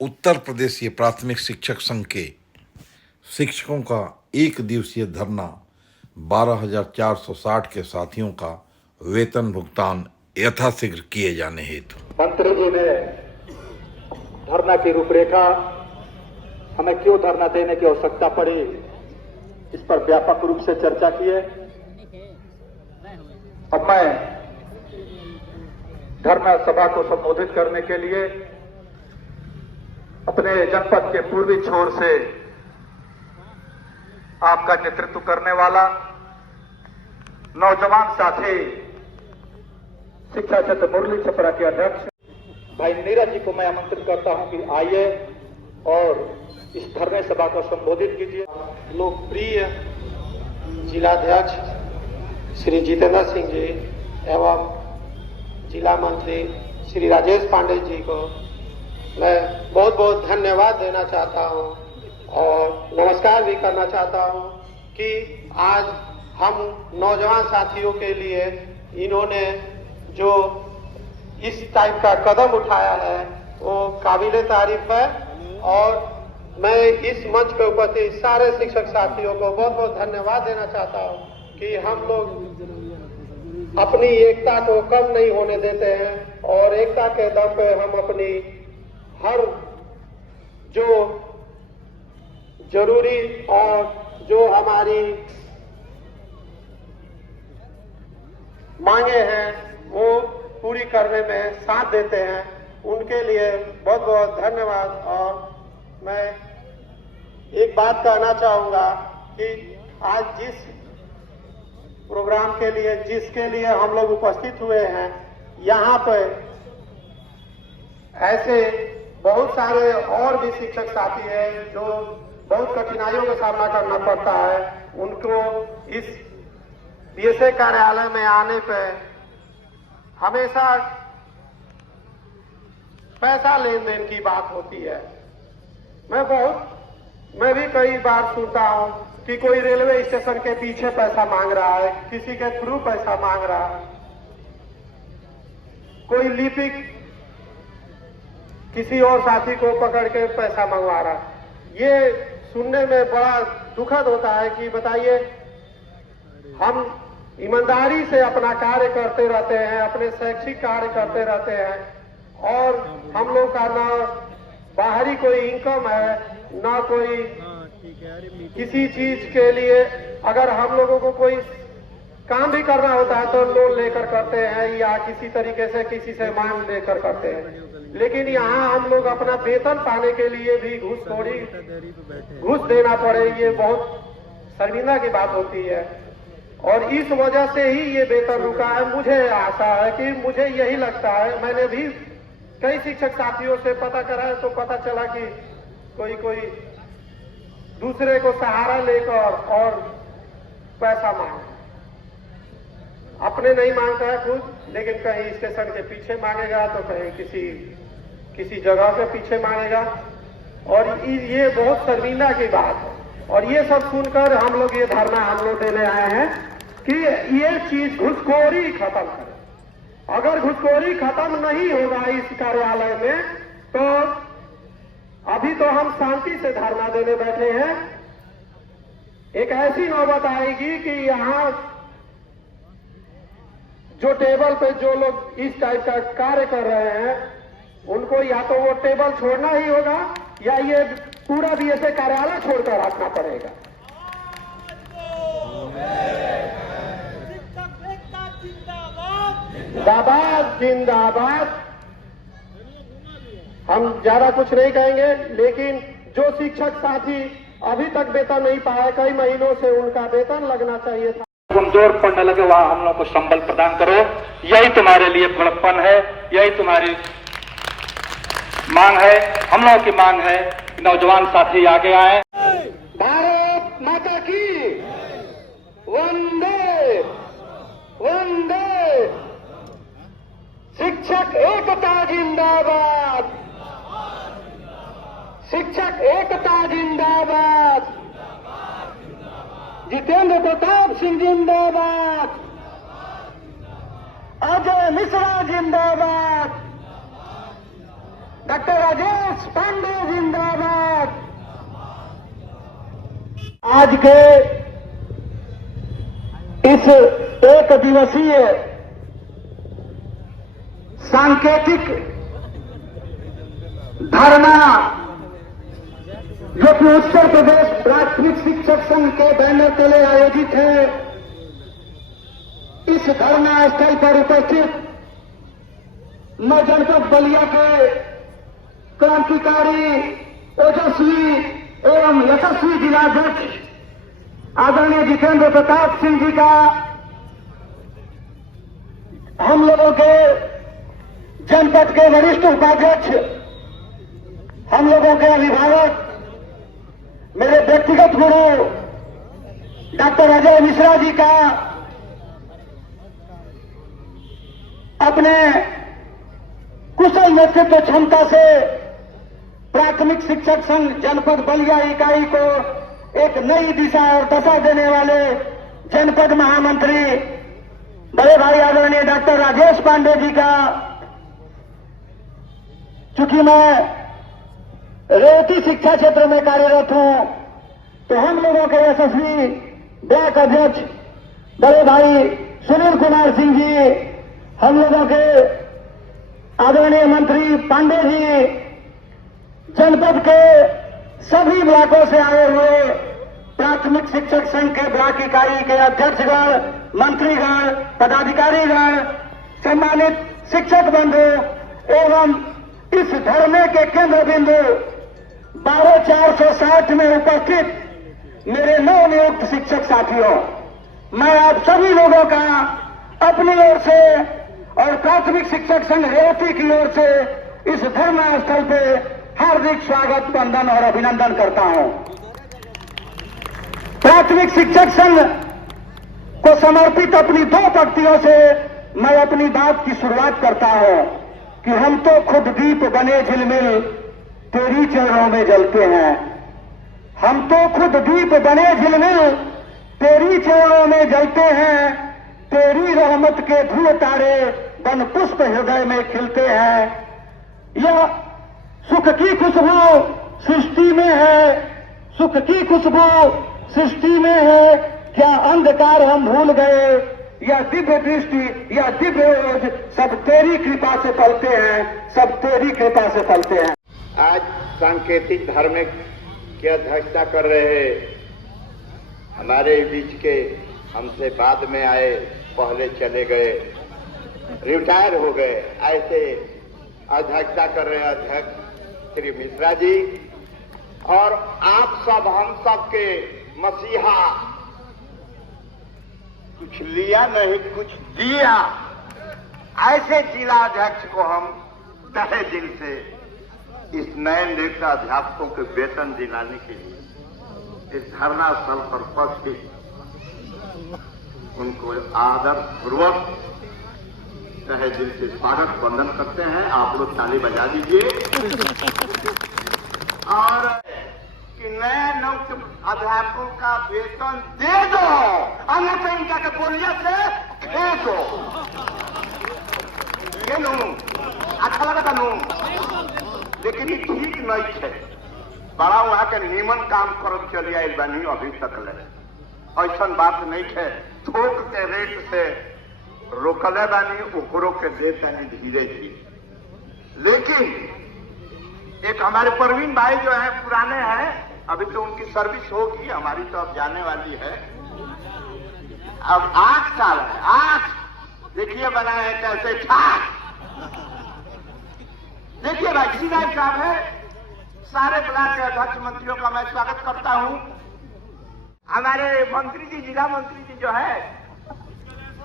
उत्तर प्रदेशीय प्राथमिक शिक्षक संघ के शिक्षकों का एक दिवसीय धरना 12,460 के साथियों का वेतन भुगतान यथाशीघ्र किए जाने हेतु। मंत्री जी ने धरना की रूपरेखा, हमें क्यों धरना देने की आवश्यकता पड़ी, इस पर व्यापक रूप से चर्चा की है। अब मैं धरना सभा को संबोधित करने के लिए अपने जनपद के पूर्वी छोर से आपका नेतृत्व करने वाला नौजवान साथी शिक्षा क्षेत्र मुरली छपरा के अध्यक्ष भाई नीरज जी को मैं आमंत्रित करता हूं कि आइए और इस धरने सभा को संबोधित कीजिए। लोकप्रिय जिलाध्यक्ष श्री जितेंद्र सिंह जी एवं जिला मंत्री श्री राजेश पांडे जी को मैं बहुत बहुत धन्यवाद देना चाहता हूं और नमस्कार भी करना चाहता हूं कि आज हम नौजवान साथियों के लिए इन्होंने जो इस टाइप का कदम उठाया है वो काबिले तारीफ है और मैं इस मंच पर उपस्थित सारे शिक्षक साथियों को बहुत बहुत धन्यवाद देना चाहता हूं कि हम लोग अपनी एकता को कम नहीं होने देते हैं और एकता के दम पे हम अपनी हर जो जरूरी और जो हमारी मांगे हैं वो पूरी करने में साथ देते हैं। उनके लिए बहुत बहुत धन्यवाद। और मैं एक बात कहना चाहूंगा कि आज जिस प्रोग्राम के लिए जिसके लिए हम लोग उपस्थित हुए हैं, यहाँ पर ऐसे बहुत सारे और भी शिक्षक साथी हैं जो बहुत कठिनाइयों का सामना करना पड़ता है। उनको इस बीएसए कार्यालय में आने पे हमेशा पैसा लेन देन की बात होती है। मैं भी कई बार सुनता हूं कि कोई रेलवे स्टेशन के पीछे पैसा मांग रहा है, किसी के थ्रू पैसा मांग रहा है, कोई लिपिक किसी और साथी को पकड़ के पैसा मंगवा रहा है। ये सुनने में बड़ा दुखद होता है कि बताइए, हम ईमानदारी से अपना कार्य करते रहते हैं, अपने शैक्षिक कार्य करते रहते हैं और हम लोग का ना बाहरी कोई इनकम है, ना कोई किसी चीज के लिए अगर हम लोगों को कोई काम भी करना होता है तो लोन लेकर करते हैं या किसी तरीके से किसी से मांग लेकर करते हैं। लेकिन यहाँ हम लोग अपना वेतन पाने के लिए भी घूस देना पड़े, ये बहुत शर्मिंदा की बात होती है और इस वजह से ही ये वेतन रुका है। मुझे आशा है कि मुझे यही लगता है, मैंने भी कई शिक्षक साथियों से पता करा है तो पता चला कि कोई दूसरे को सहारा लेकर और पैसा मांग, अपने नहीं मांगता है खुद, लेकिन कहीं स्टेशन के पीछे मांगेगा तो कहीं किसी जगह के पीछे मांगेगा और ये बहुत शर्मिंदा की बात है। और ये सब सुनकर हम लोग ये धरना हम लोग देने आए हैं कि ये चीज घुसखोरी खत्म करें। अगर घुसखोरी खत्म नहीं होगा इस कार्यालय में तो अभी तो हम शांति से धरना देने बैठे हैं, एक ऐसी नौबत आएगी कि यहाँ जो टेबल पे जो लोग इस टाइप का कार्य कर रहे हैं उनको या तो वो टेबल छोड़ना ही होगा या ये पूरा बीएसए कार्यालय छोड़कर रखना पड़ेगा। जिंदाबाद जिंदाबाद। हम ज्यादा कुछ नहीं कहेंगे, लेकिन जो शिक्षक साथी अभी तक वेतन नहीं पाए, कई महीनों से उनका वेतन लगना चाहिए था, कमजोर पड़ने लगे, वहां हम लोग को संबल प्रदान करो। यही तुम्हारे लिए बड़प्पन है, यही तुम्हारी मांग है, हम लोगों की मांग है। नौजवान साथी आगे आए। भारत माता की वंदे वंदे। शिक्षक एकता जिंदाबाद, शिक्षक एकता जिंदाबाद। जितेंद्र प्रताप सिंह जिंदाबाद, अजय मिश्रा जिंदाबाद, डॉक्टर राजेश पांडे जिंदाबाद। आज के इस एक दिवसीय सांकेतिक धरना जो कि उत्तर प्रदेश प्राथमिक शिक्षक संघ के बैनर तले आयोजित है, इस धरना स्थल पर उपस्थित मैं जनपद बलिया के क्रांतिकारी, ओजस्वी एवं यशस्वी जिलाध्यक्ष आदरणीय जितेंद्र प्रताप सिंह जी का, हम लोगों के जनपद के वरिष्ठ उपाध्यक्ष, हम लोगों के अभिभावक, मेरे व्यक्तिगत गुरु डॉक्टर अजय मिश्रा जी का अपने कुशल नेतृत्व क्षमता से प्राथमिक शिक्षक संघ जनपद बलिया इकाई को एक नई दिशा और दशा देने वाले जनपद महामंत्री बड़े भाई आदरणीय डॉक्टर राजेश पांडे जी का, चूंकि मैं रेवती शिक्षा क्षेत्र में कार्यरत हूं, तो हम लोगों के यशस्वी ब्लॉक अध्यक्ष बड़े भाई सुनील कुमार सिंह जी, हम लोगों के आदरणीय मंत्री पांडे जी, जनपद के सभी ब्लॉकों से आए हुए प्राथमिक शिक्षक संघ के ब्लॉक इकाई के अध्यक्षगण, मंत्रीगण, पदाधिकारीगण, सम्मानित शिक्षक बंधु एवं इस धरने के केंद्र बिंदु 12,460 में उपस्थित मेरे नवनियुक्त शिक्षक साथियों, मैं आप सभी लोगों का अपनी ओर से और प्राथमिक शिक्षक संघ रेवती की ओर से इस धरना स्थल पे हार्दिक स्वागत, वंदन और अभिनंदन करता हूं। प्राथमिक शिक्षक संघ को समर्पित अपनी 2 पंक्तियों से मैं अपनी बात की शुरुआत करता हूं कि हम तो खुद दीप बने झिलमिल तेरी चरणों में जलते हैं। हम तो खुद दीप बने झिलमिल तेरी चरणों में जलते हैं, तेरी रहमत के धुए तारे बन पुष्प हृदय में खिलते हैं। यह सुख की खुशबू सृष्टि में है, सुख की खुशबू सृष्टि में है, क्या अंधकार हम भूल गए, यह दिव्य दृष्टि, यह दिव्य ओज सब तेरी कृपा से फलते हैं, सब तेरी कृपा से फलते हैं। आज सांकेतिक धार्मिक की अध्यक्षता कर रहे हमारे बीच के हमसे बाद में आए, पहले चले गए, रिटायर हो गए, ऐसे अध्यक्षता कर रहे अध्यक्ष श्री मिश्रा जी, और आप सब हम सब के मसीहा, कुछ लिया नहीं कुछ दिया, ऐसे जिला अध्यक्ष को हम तहे दिल से इस नए नेता अध्यापकों के वेतन दिलाने के लिए इस धरना स्थल पर उपस्थित उनको आदर पूर्वक तहे दिल से स्वागत वंदन करते हैं। आप लोग ताली बजा दीजिए। और कि नए नियुक्त अध्यापकों का वेतन दे दो, अन्यथा इनका के बोलिया से फेंक दो। ये नू अच्छा लगा नू, लेकिन ये ठीक नहीं है। बड़ा वहां के नीमन काम करत चली आई बनी अभी तक ले, ऐसा बात नहीं है। थोक के रेट से रोकले बानी, ओकरों के देते हैं धीरे धीरे। लेकिन एक हमारे परवीन भाई जो है पुराने हैं, अभी तो उनकी सर्विस होगी, हमारी तो अब जाने वाली है। अब 8 साल है, 8 देखिए बनाए हैं कैसे ठाक। देखिए भाई जी नायक साहब है, सारे ब्लॉक के अध्यक्ष मंत्रियों का मैं स्वागत करता हूं। हमारे मंत्री जी, जिला मंत्री जी जो है,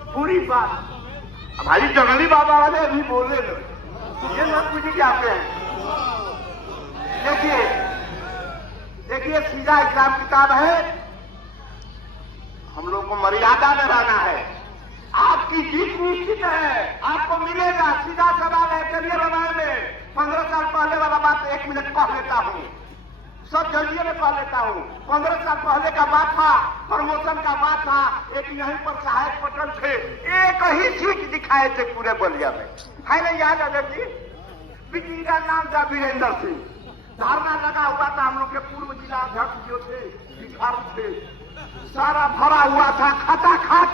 पूरी बात हमारी जंगली बाबा वाले अभी बोले ये न पूछी जाते हैं। देखिए सीधा हिसाब किताब है, हम लोग को मर्यादा में रहना है। आपकी जीत निश्चित है, आपको मिलेगा। सीधा सवाल है, करियर बनाने में 15 साल पहले वाला बात 1 मिनट कह लेता हूं, सब जल्दी में कह लेता हूं। 15 साल पहले का बात था, प्रमोशन का बात था, एक यहीं पर सहायक पटल थे, एक ही सीट दिखाए थे पूरे बलिया में, है ना याद अजय जी? मीटिंग का नाम था वीरेंद्र सिंह। धरना लगा हुआ था, हम लोग के पूर्व जिला अध्यक्ष जो थे भिखारी थे, सारा भरा हुआ था खटाखट।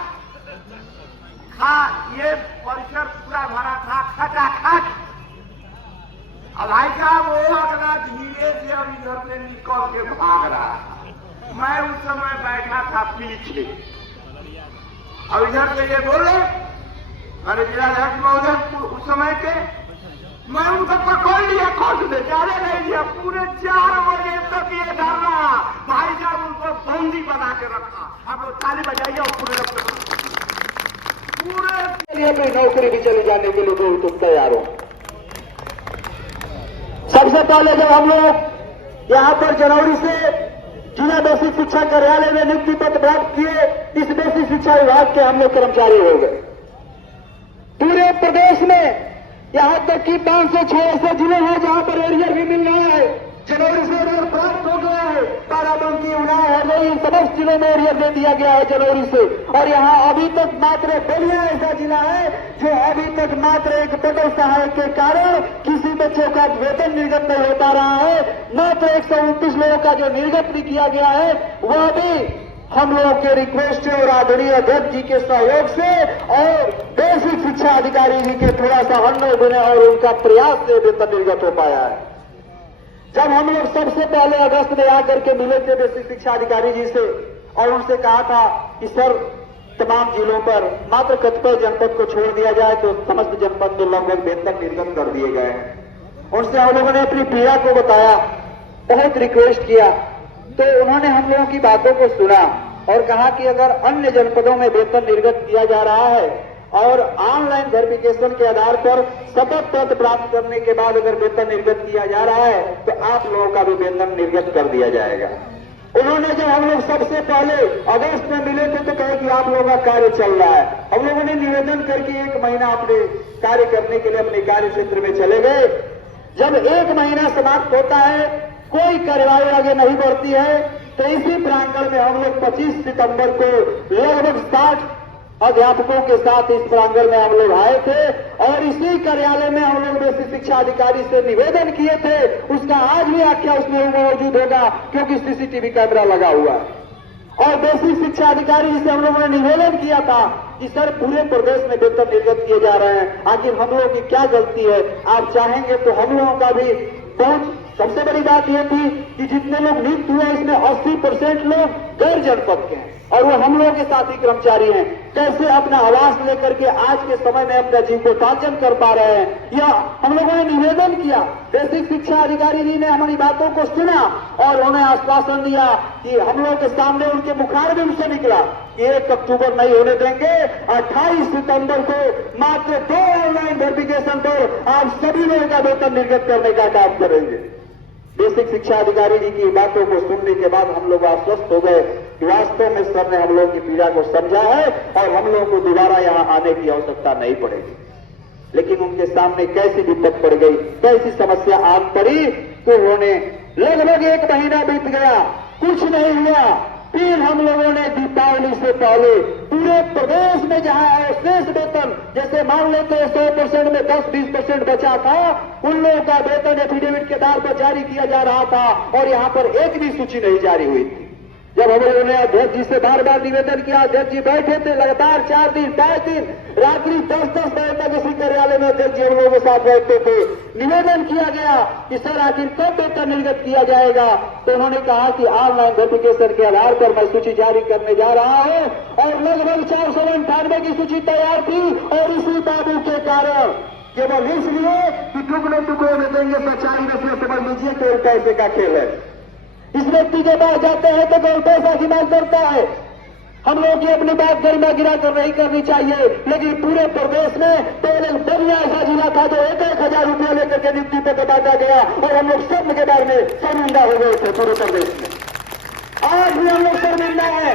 ये परिसर पूरा भरा था खटाखट। अब भाई साहब वो अगला धीरे से और इधर से निकल के भाग रहा था। मैं उस समय बैठा था पीछे, और इधर से ये बोले अरे जिलाध्यक्ष महोदय उस समय के, मैं उनको पकड़ लिया कोर्ट में, जाने नहीं दिया। पूरे 4 बजे तक ये धरना, भाई साहब उनको बंदी बना के रखा। आप लोग ताली बजाइए और पूरे अपनी नौकरी भी चले जाने के लिए तो तैयार हो। सबसे पहले जब हम लोग यहाँ पर जनवरी से जिला बेसिक शिक्षा कार्यालय में नियुक्ति पत्र प्राप्त किए, इस बेसिक शिक्षा विभाग के हम लोग कर्मचारी हो गए। पूरे प्रदेश में यहाँ तक कि 506 ऐसे जिले हैं जहाँ पर एरियर भी मिल रहा है। जनवरी से एरियर प्राप्त हो गया है, बाराबंकी, उन्नाव, हरदोई, समस्त जिलों में एरियर दे दिया गया है जनवरी से। और यहाँ अभी तक मात्र बलिया ऐसा जिला है जो अभी तक मात्र एक पटल सहायक के कारण किसी बच्चों का वेतन निर्गत नहीं हो पा रहा है। मात्र 129 लोगों का जो निर्गत भी किया गया है वह भी हम लोगों के रिक्वेस्ट और आदरणीय अध्यक्ष जी के सहयोग से और बेसिक शिक्षा अधिकारी जी के थोड़ा सा हन्नों बने और उनका प्रयास से वेतन निर्गत हो पाया है। जब हम लोग सबसे पहले अगस्त में आकर के मिले थे बेसिक शिक्षा अधिकारी जी से और उनसे कहा था कि सर तमाम जिलों पर मात्र कतिपय जनपद को छोड़ दिया जाए तो समस्त जनपद में लगभग वेतन निर्गत कर दिए गए हैं। उनसे हम लोगों ने अपनी पीड़ा को बताया, बहुत रिक्वेस्ट किया, तो उन्होंने हम लोगों की बातों को सुना और कहा कि अगर अन्य जनपदों में वेतन निर्गत किया जा रहा है और ऑनलाइन वेरिफिकेशन के आधार पर शपथ पत्र प्राप्त करने के बाद अगर वेतन निर्गत किया जा रहा है तो आप लोगों का भी वेतन निर्गत कर दिया जाएगा। उन्होंने जब हम लोग सबसे पहले अगस्त में मिले थे तो कहे कि आप लोगों का कार्य चल रहा है। हम लोगों ने निवेदन करके 1 महीना अपने कार्य करने के लिए अपने कार्य क्षेत्र में चले गए। जब 1 महीना समाप्त होता है, कोई कार्यवाही आगे नहीं बढ़ती है, तो इसी प्रांगण में हम लोग 25 सितंबर को लगभग 60 अध्यापकों के साथ इस प्रांगण में हम लोग आए थे और इसी कार्यालय में हम लोग बेसिक शिक्षा अधिकारी से निवेदन किए थे। उसका आज भी आख्या उसमें मौजूद होगा क्योंकि सीसीटीवी कैमरा लगा हुआ है। और बेसिक शिक्षा अधिकारी जी से हम लोगों ने निवेदन किया था कि सर पूरे प्रदेश में वेतन निर्गत किए जा रहे हैं, आखिर हम लोगों की क्या गलती है? आप चाहेंगे तो हम लोगों का भी बहुत, सबसे बड़ी बात यह थी कि जितने लोग नियुक्त हुए इसमें 80% लोग गैर जनपद के हैं और वो हम लोगों के साथी कर्मचारी हैं। कैसे अपना आवास लेकर के आज के समय में अपना जीविकोपार्जन कर पा रहे हैं, यह हम लोगों ने निवेदन किया। बेसिक शिक्षा अधिकारी जी ने हमारी बातों को सुना और उन्हें आश्वासन दिया कि हम लोगों के सामने उनके मुखार में उनसे निकला कि 1 अक्टूबर नहीं होने देंगे, 28 सितंबर को मात्र 2 ऑनलाइन वेरिफिकेशन पर आप सभी लोगों का वेतन निर्गत करने का काम करेंगे। बेसिक शिक्षा अधिकारी जी की बातों को सुनने के बाद हम लोग आश्वस्त हो गए कि वास्तव में सर ने हम लोगों की पीड़ा को समझा है और हम लोगों को दोबारा यहाँ आने की आवश्यकता नहीं पड़ेगी। लेकिन उनके सामने कैसी विपत्ति पड़ गई, कैसी समस्या आग पड़ी तो उन्होंने लगभग 1 महीना बीत गया, कुछ नहीं हुआ। फिर हम लोगों ने दीपावली से पहले पूरे प्रदेश में जहां अवशेष वेतन, जैसे मान लेते हैं 100% में 10-20% बचा था, उन लोगों का वेतन एफिडेविट के आधार पर जारी किया जा रहा था और यहां पर एक भी सूची नहीं जारी हुई थी। जब हम लोगों ने अध्यक्ष जी से बार बार निवेदन किया, अध्यक्ष जी बैठे थे लगातार 4 दिन 5 दिन रात्रि 10-10 बजे तक इसी कार्यालय में अध्यक्ष जी हम लोगों के साथ बैठते थे। निवेदन किया गया कि सर आखिर कब वेतन निर्गत किया जाएगा, तो उन्होंने कहा कि ऑनलाइन वेरिफिकेशन के आधार पर मैं सूची जारी करने जा रहा हूं और लगभग 498 की सूची तैयार थी और इसी बाबू के कारण केवल इसलिए कि टुकड़े टुकड़े में देंगे, सच्चाई में समझ लीजिए केवल पैसे का खेल है। इस व्यक्ति के पास जाते हैं तो केवल पैसा की मांग करता है। हम लोग की अपनी बात गरिमा गिरा कर नहीं करनी चाहिए, लेकिन पूरे प्रदेश में केवल बलिया ऐसा जिला था जो 1,000 रुपया लेकर के नियुक्ति पत्र बांटा गया और हम लोग सब के बारे में शर्मिंदा हो गए थे पूरे प्रदेश में। आज भी हम लोग शर्मिंदा है।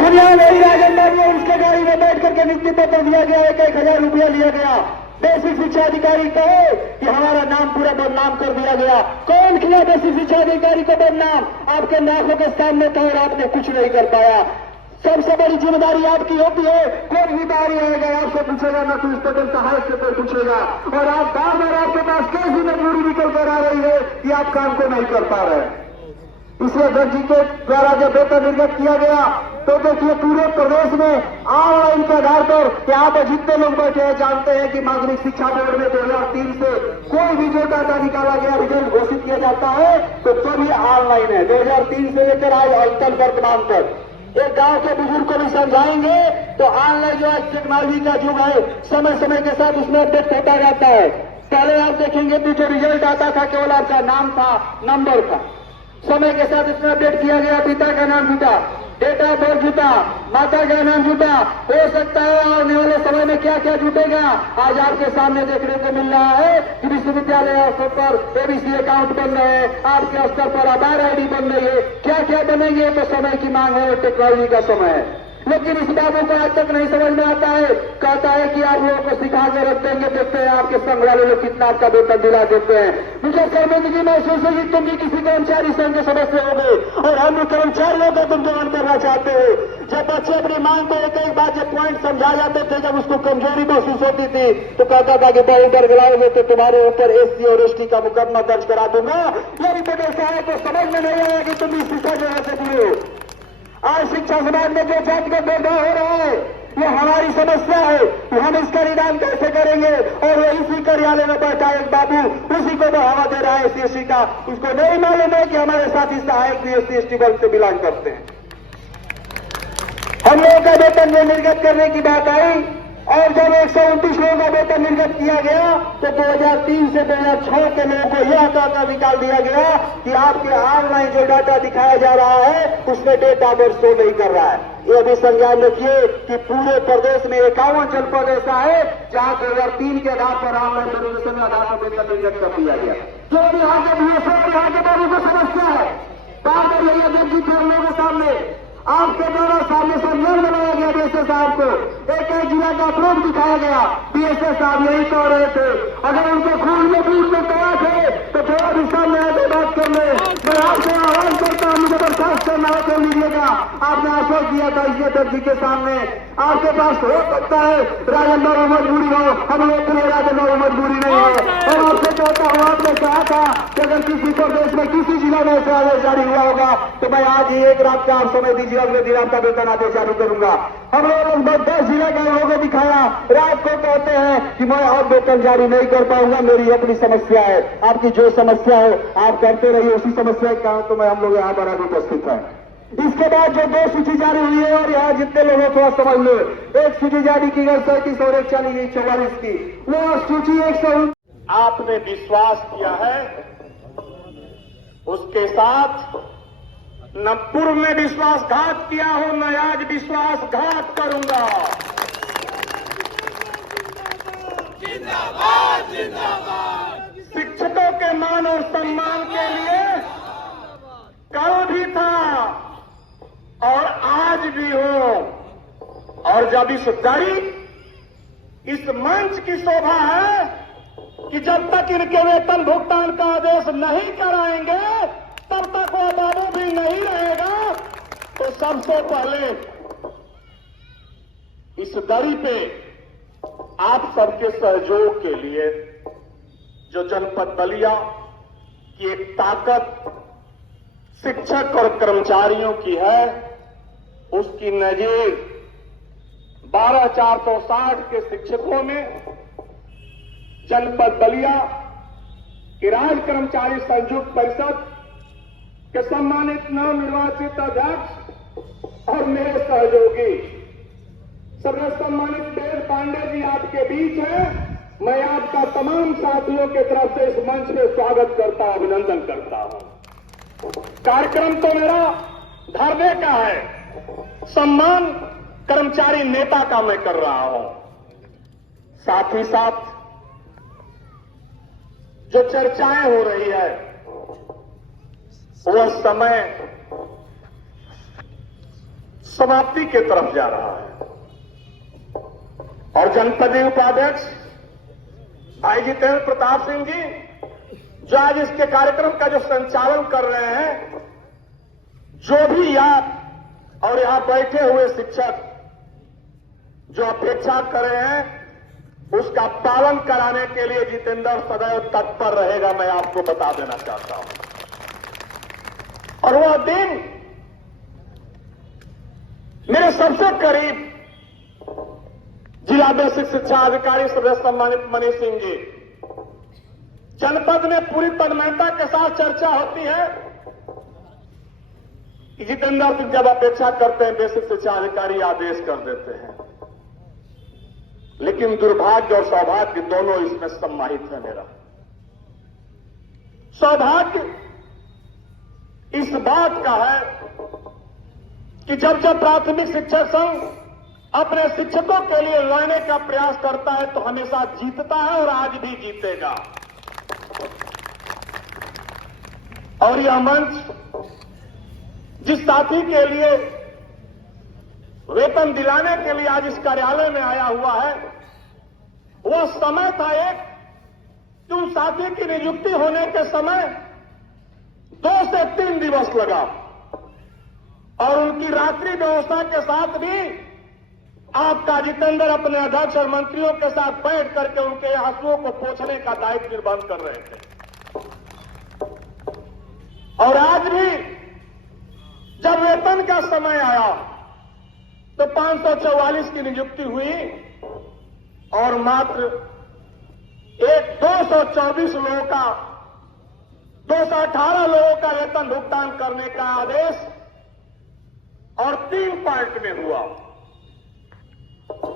दुनिया में राजन में उसके गाड़ी में बैठ करके नियुक्ति पत्र दिया गया, 1,000 रुपया लिया गया। बेसिक शिक्षा अधिकारी कहे कि हमारा नाम पूरा बदनाम कर दिया गया। कौन किया बेसिक शिक्षा अधिकारी को बदनाम? आपके नाकों के सामने था और आपने कुछ नहीं कर पाया। सबसे बड़ी जिम्मेदारी आपकी होती है। कोई भी बाहरी आएगा आपसे पूछेगा, ना तो इंस्पेक्टर सहायक से कोई पूछेगा, और आप बार बार आपके पास कैसी मजबूरी निकल कर आ रही है कि आप काम को नहीं कर पा रहे हैं। इसलिए अध्यक्ष जी के द्वारा जब वेतन निर्गत किया गया तो देखिए पूरे प्रदेश में ऑनलाइन के आधार पर यहाँ पर जितने लोग बैठे हैं जानते हैं कि माध्यमिक शिक्षा बोर्ड में 2003 से कोई भी जो डाटा निकाला गया, रिजल्ट घोषित किया जाता है तो सभी ऑनलाइन है। 2003 से लेकर आज अंतिम वर्तमान तक एक गांव के बुजुर्ग को भी समझाएंगे तो ऑनलाइन जो आज टेक्नोलॉजी का युग है, समय समय के साथ उसमें अपडेट होता जाता है। पहले आप देखेंगे कि जो रिजल्ट आता था केवल आपका नाम था, नंबर था। समय के साथ इसमें अपडेट किया गया, पिता का नाम जुटा, डेट ऑफ बर्थ जुटा, माता का नाम जुटा। हो सकता है आने वाले समय में क्या क्या जुटेगा आज आपके सामने देखने को मिल रहा है कि विश्वविद्यालय स्तर पर एबीसी अकाउंट बन रहे हैं, आपके स्तर पर आधार आईडी बन रही है, क्या क्या बनेंगे तो समय की मांग है, टेक्नोलॉजी का समय है। लेकिन इस बातों को आज तक नहीं समझ में आता है। कहता है कि आप लोगों को सिखा के रख देंगे, देखते हैं आपके संघ वाले लोग कितना आपका वेतन दिला देते हैं। मुझे शर्मिंदगी महसूस होगी, तुम भी किसी कर्मचारी संघ के सदस्य हो गए और हम भी कर्मचारियों को तुम जवान करना चाहते हो। जब बच्चे अपनी मांग को एक बात जब पॉइंट समझा जाते थे, जब उसको कमजोरी महसूस होती थी तो कहता था कि बहुत डर गलाओगे तो तुम्हारे ऊपर SC और ST का मुकदमा दर्ज करा दूंगा। यही तो ऐसा है तो समझ में नहीं आया कि तुम इस शिक्षा जो है से जुड़े हो। आज शिक्षा समाज में जो जातिगत भेदभाव हो रहा है वो हमारी समस्या है, हम इसका निदान कैसे करेंगे। और वो इसी कार्यालय में बैठा एक बाबू उसी को बढ़ावा दे रहा है SC का। उसको नहीं मालूम है कि हमारे साथी सहायक भी SC वर्ग से बिलोंग करते हैं। हम लोगों का वेतन जो निर्गत करने की बात आई और जब 129 लोगों का वेतन निर्गत किया गया तो 2003 से 2006 के लोगों को यह कहकर निकाल दिया गया कि आपके ऑनलाइन जो डाटा दिखाया जा रहा है उसमें डेट ऑफ बर्थ शो नहीं कर रहा है। ये भी संज्ञान रखिए कि पूरे प्रदेश में 51 जनपद ऐसा है जहां 2003 के आधार पर ऑनलाइन वेरिफिकेशन के आधार पर वेतन निर्गत कर दिया गया। जो भी यहाँ के BSO और यहाँ के बाबू को समस्या है, बार बार यही अध्यक्ष जी फिर लोगों के सामने आपके द्वारा सामने संज्ञान बनाया गया BSS साहब को, एक जिला का प्रूफ दिखाया गया। BSS साहब यही कह रहे थे अगर उनको खून में दूध में कहा थे तो थोड़ा भी सामने आकर बात कर ले। मैं आपसे आह्वान करता हूं, मुझे बर्खास्त करना हो तो लीजिएगा। आपने आश्वासन दिया था इस अध्यक्ष जी के सामने आपके पास हो सकता है राजेंद्र में मजबूरी हो, हम लोग के लिए राजेंद्र में मजबूरी नहीं है। और आपसे कहता हूं, आपने कहा था कि अगर किसी प्रदेश में किसी जिला में ऐसा आदेश जारी हुआ होगा तो मैं आज ही एक रात का आप समय दीजिए, अगले दिन आपका वेतन आदेश जारी करूंगा। हम लोग 10 जिले के लोगों को दिखाया, रात को कहते हैं कि मैं अब वेतन जारी नहीं कर पाऊंगा, मेरी अपनी समस्या है। आपकी जो समस्या है आप करते रहिए, उसी समस्या का तो मैं हम लोग यहाँ पर आज उपस्थित है। इसके बाद जो 2 सूची जारी हुई है और यहाँ जितने लोगों को समझ लो, एक सूची जारी की गई 37 और एक चली गई 44 की, वो सूची 100 आपने विश्वास किया है उसके साथ न पूर्व में विश्वासघात किया हो, न आज विश्वासघात करूंगा। जिंदाबाद जिंदाबाद। शिक्षकों के मान और सम्मान के लिए कल भी था और आज भी हो। और जब इस दरी इस मंच की शोभा है कि जब तक इनके वेतन भुगतान का आदेश नहीं कराएंगे तब तक वो बाबू भी नहीं रहेगा। तो सबसे पहले इस दरी पे आप सबके सहयोग के लिए जो जनपद बलिया की एक ताकत शिक्षक और कर्मचारियों की है, उसकी नजीर 12,460 के शिक्षकों में जनपद बलिया की राज्य कर्मचारी संयुक्त परिषद के सम्मानित नवनिर्वाचित अध्यक्ष और मेरे सहयोगी सर्व सम्मानित वेद पांडे जी आपके बीच हैं। मैं आपका तमाम साथियों के तरफ से इस मंच में स्वागत करता हूं, अभिनंदन करता हूं। कार्यक्रम तो मेरा धरने का है, सम्मान कर्मचारी नेता का मैं कर रहा हूं। साथ ही साथ जो चर्चाएं हो रही है वह समय समाप्ति की तरफ जा रहा है और जनपदीय उपाध्यक्ष भाई जितेंद्र प्रताप सिंह जी जो आज इसके कार्यक्रम का जो संचालन कर रहे हैं, जो भी याद और यहां बैठे हुए शिक्षक जो अपेक्षा कर रहे हैं उसका पालन कराने के लिए जितेंद्र सदैव तत्पर रहेगा, मैं आपको बता देना चाहता हूं। और वह दिन मेरे सबसे करीब जिला बेसिक शिक्षा अधिकारी सदस्य सम्मानित मनीष सिंह जी, जनपद में पूरी तन्मयता के साथ चर्चा होती है कि जितेंद्र सिंह जब अपेक्षा करते हैं बेसिक शिक्षा अधिकारी आदेश कर देते हैं, लेकिन दुर्भाग्य और सौभाग्य दोनों इसमें सम्मानित है। मेरा सौभाग्य इस बात का है कि जब जब प्राथमिक शिक्षक संघ अपने शिक्षकों के लिए लड़ने का प्रयास करता है तो हमेशा जीतता है और आज भी जीतेगा। और यह मंच जिस साथी के लिए वेतन दिलाने के लिए आज इस कार्यालय में आया हुआ है, वह समय था एक कि उन साथी की नियुक्ति होने के समय 2 से 3 दिवस लगा और उनकी रात्रि व्यवस्था के साथ भी आपका जितेंद्र अपने अध्यक्ष और मंत्रियों के साथ बैठ करके उनके आंसुओं को पोंछने का दायित्व निर्वहन कर रहे थे। और आज भी जब वेतन का समय आया तो 544 की नियुक्ति हुई और मात्र 224 लोगों का 218 लोगों का वेतन भुगतान करने का आदेश और 3 पार्ट में हुआ।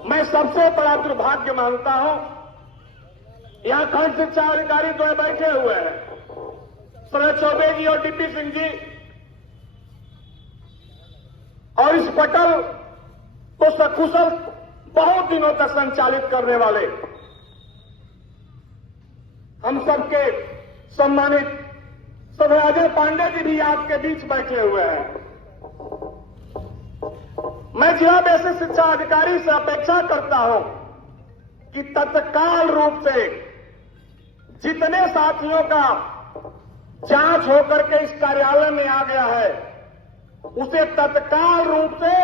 मैं सबसे बड़ा दुर्भाग्य मानता हूं, यहां खंड शिक्षा अधिकारी जो बैठे हुए हैं, शरद चौबे जी और डीपी सिंह जी, और इस पटल को सकुशल बहुत दिनों तक संचालित करने वाले हम सबके सम्मानित अजय पांडे जी भी आपके बीच बैठे हुए हैं। मैं जिला बेसिक शिक्षा अधिकारी से अपेक्षा करता हूं कि तत्काल रूप से जितने साथियों का जांच होकर के इस कार्यालय में आ गया है, उसे तत्काल रूप से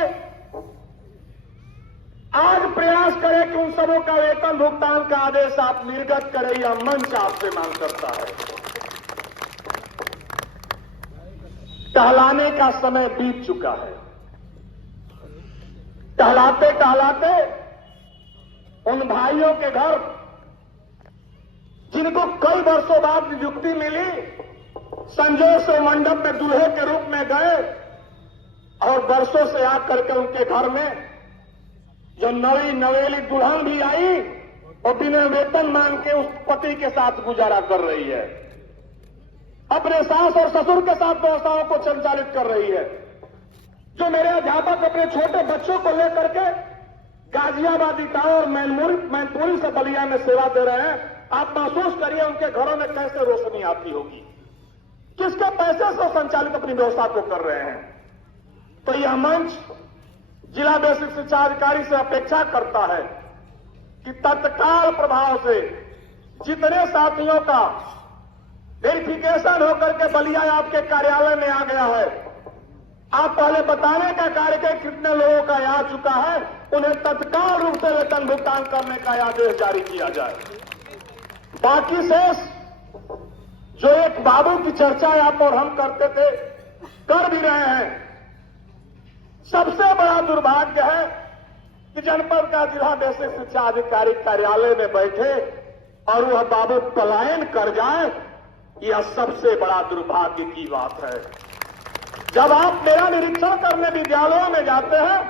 आज प्रयास करें कि उन सबों का वेतन भुगतान का आदेश आप निर्गत करें। यह मंच आपसे मांग करता है। टहलाने का समय बीत चुका है। टहलाते टहलाते उन भाइयों के घर जिनको कई वर्षों बाद नियुक्ति मिली, संजोग से मंडप में दूल्हे के रूप में गए और वर्षों से आकर के उनके घर में जो नई नवेली दुल्हन भी आई और बिना वेतन मांग के उस पति के साथ गुजारा कर रही है, अपने सास और ससुर के साथ व्यवस्थाओं को संचालित कर रही है। जो मेरे अध्यापक अपने छोटे बच्चों को लेकर के गाजियाबाद इटावा और मैनपुरी से बलिया में सेवा दे रहे हैं, आप महसूस करिए उनके घरों में कैसे रोशनी आती होगी, किसके पैसे से संचालित अपनी व्यवस्था को कर रहे हैं। तो यह मंच जिला बेसिक शिक्षा अधिकारी से अपेक्षा करता है कि तत्काल प्रभाव से जितने साथियों का वेरिफिकेशन होकर के बलिया आपके कार्यालय में आ गया है, आप पहले बताने का कार्य करें कितने लोगों का आ चुका है, उन्हें तत्काल रूप से वेतन भुगतान करने का आदेश जारी किया जाए। बाकी शेष जो एक बाबू की चर्चा आप और हम करते थे, कर भी रहे हैं। सबसे बड़ा दुर्भाग्य है कि जनपद का जिला बेसिक शिक्षा अधिकारी कार्यालय में बैठे और वह बाबू पलायन कर जाए, यह सबसे बड़ा दुर्भाग्य की बात है। जब आप मेरा निरीक्षण करने विद्यालयों में जाते हैं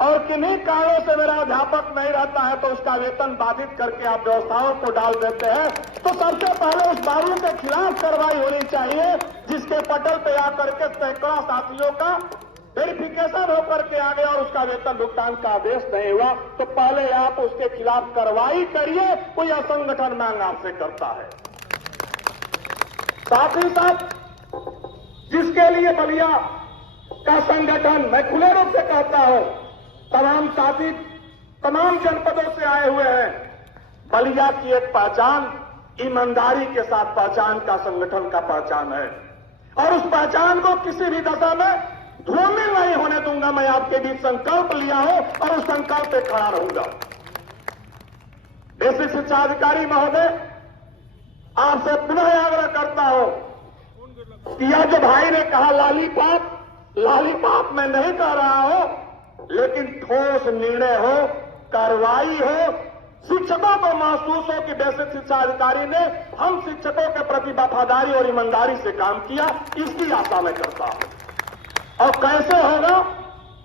और किन्हीं कारणों से मेरा अध्यापक नहीं रहता है तो उसका वेतन बाधित करके आप व्यवस्थाओं को डाल देते हैं, तो सबसे पहले उस बाबू के खिलाफ कार्रवाई होनी चाहिए जिसके पटल पे आकर के सैकड़ा साथियों का वेरिफिकेशन होकर के आ गया और उसका वेतन भुगतान का आदेश नहीं हुआ। तो पहले आप उसके खिलाफ कार्रवाई करिए, कोई संगठन मांग आपसे करता है। साथ ही साथ जिसके लिए बलिया का संगठन, मैं खुले रूप से कहता हूं, तमाम साथी तमाम जनपदों से आए हुए हैं, बलिया की एक पहचान ईमानदारी के साथ पहचान का संगठन का पहचान है और उस पहचान को किसी भी दशा में धूमिल नहीं होने दूंगा। मैं आपके बीच संकल्प लिया हूं और उस संकल्प पे खड़ा रहूंगा। बेसिक शिक्षा अधिकारी महोदय, आपसे पुनः आग्रह करता हूं कि यह जो भाई ने कहा लालीपाप मैं नहीं कह रहा हूं, लेकिन ठोस निर्णय हो, कार्रवाई हो, शिक्षकों को महसूस हो कि बेसिक शिक्षा अधिकारी ने हम शिक्षकों के प्रति वफादारी और ईमानदारी से काम किया, इसकी आशा मैं करता हूं। और कैसे होगा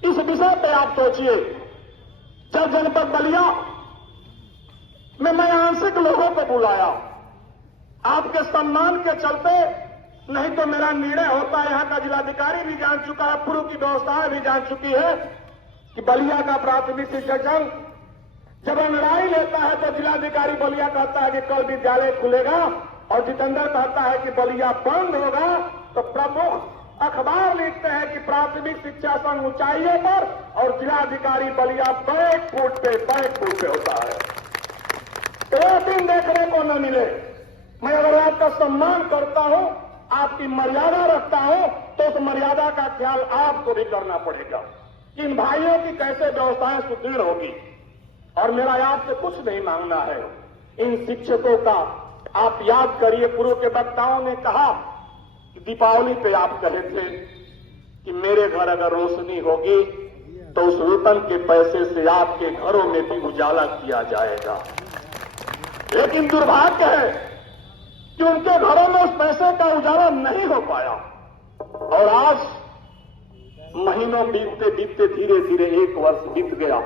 इस विषय पे आप सोचिए। जब जनपद बलिया में मैं आंशिक लोगों को बुलाया, आपके सम्मान के चलते, नहीं तो मेरा निर्णय होता है। यहां का जिलाधिकारी भी जान चुका है, पूर्व की व्यवस्थाएं भी जान चुकी है कि बलिया का प्राथमिक शिक्षक संघ जब लड़ाई लेता है तो जिलाधिकारी बलिया कहता है कि कल विद्यालय खुलेगा, और जितेंद्र कहता है कि बलिया बंद होगा, तो प्रमुख अखबार लिखते हैं कि प्राथमिक शिक्षा संघ ऊंचाइयों पर और जिलाधिकारी बलिया बैक फुट पे होता है। एक दिन देखने को न मिले। मैं अगर आपका सम्मान करता हूं, आपकी मर्यादा रखता हूं, तो उस मर्यादा का ख्याल आपको भी करना पड़ेगा। इन भाइयों की कैसे व्यवस्थाएं सुदृढ़ होगी। और मेरा आपसे कुछ नहीं मांगना है। इन शिक्षकों का आप याद करिए, पूर्व के वक्ताओं ने कहा कि दीपावली पे आप कहे थे कि मेरे घर अगर रोशनी होगी तो उस वेतन के पैसे से आपके घरों में भी उजाला किया जाएगा। लेकिन दुर्भाग्य है कि उनके घरों में उस पैसे का उजाला नहीं हो पाया। और आज महीनों बीतते बीतते धीरे धीरे 1 वर्ष बीत गया।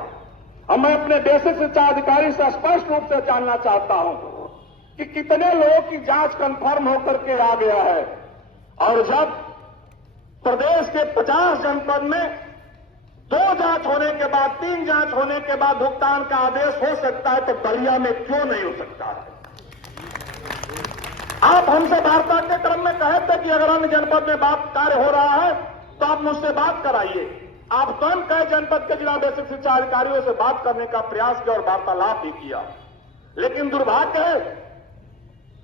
अब मैं अपने बेसिक शिक्षा अधिकारी से स्पष्ट रूप से जानना चाहता हूं कि कितने लोगों की जांच कंफर्म होकर के आ गया है। और जब प्रदेश के 50 जनपद में 2 जांच होने के बाद, 3 जांच होने के बाद भुगतान का आदेश हो सकता है, तो बलिया में क्यों नहीं हो सकता है? आप हमसे वार्ता के क्रम में कहे थे कि अगर अन्य जनपद में बात कार्य हो रहा है तो आप मुझसे बात कराइए। आप स्वयं कई जनपद के जिला बेसिक शिक्षा अधिकारियों से बात करने का प्रयास किया और वार्तालाप भी किया। लेकिन दुर्भाग्य है,